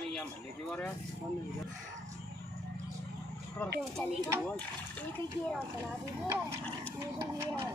पानी यहाँ भरने की बार यार चलेगा एक ही चला दीजिए ये तो ये है